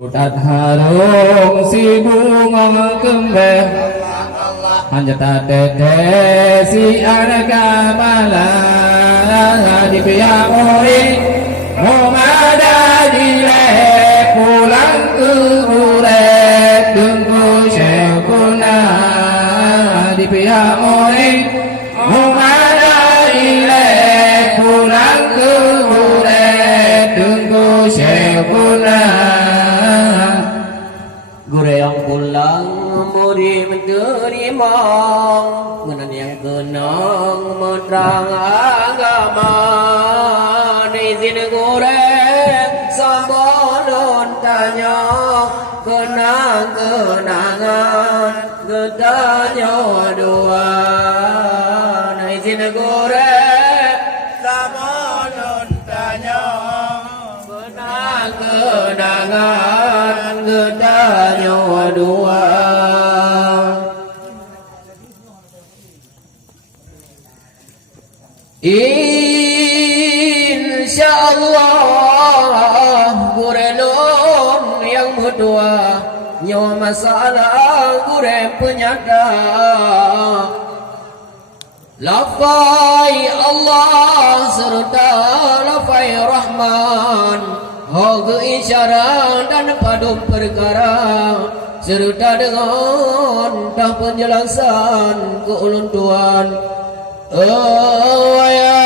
Udat harung si bunga kembang hanya tete si anak malah di pihak murid Muhammadile pulang ke murid tunggu syekuna di pihak murid Muhammadile pulang ke murid tunggu syekuna. Guru yang pulang murid menerima menang yang kenang menerang agama izin guru sabaron tanya kenangan getanya dua izin guru sabaron tanya kenangan getanya dua. InsyaAllah gurelon yang berdua nyawa masalah gure penyata lafai Allah serta lafai Rahman hoga isyarat dan padu perkara serta dengan tak penjelasan keulun Tuhan. Oh ya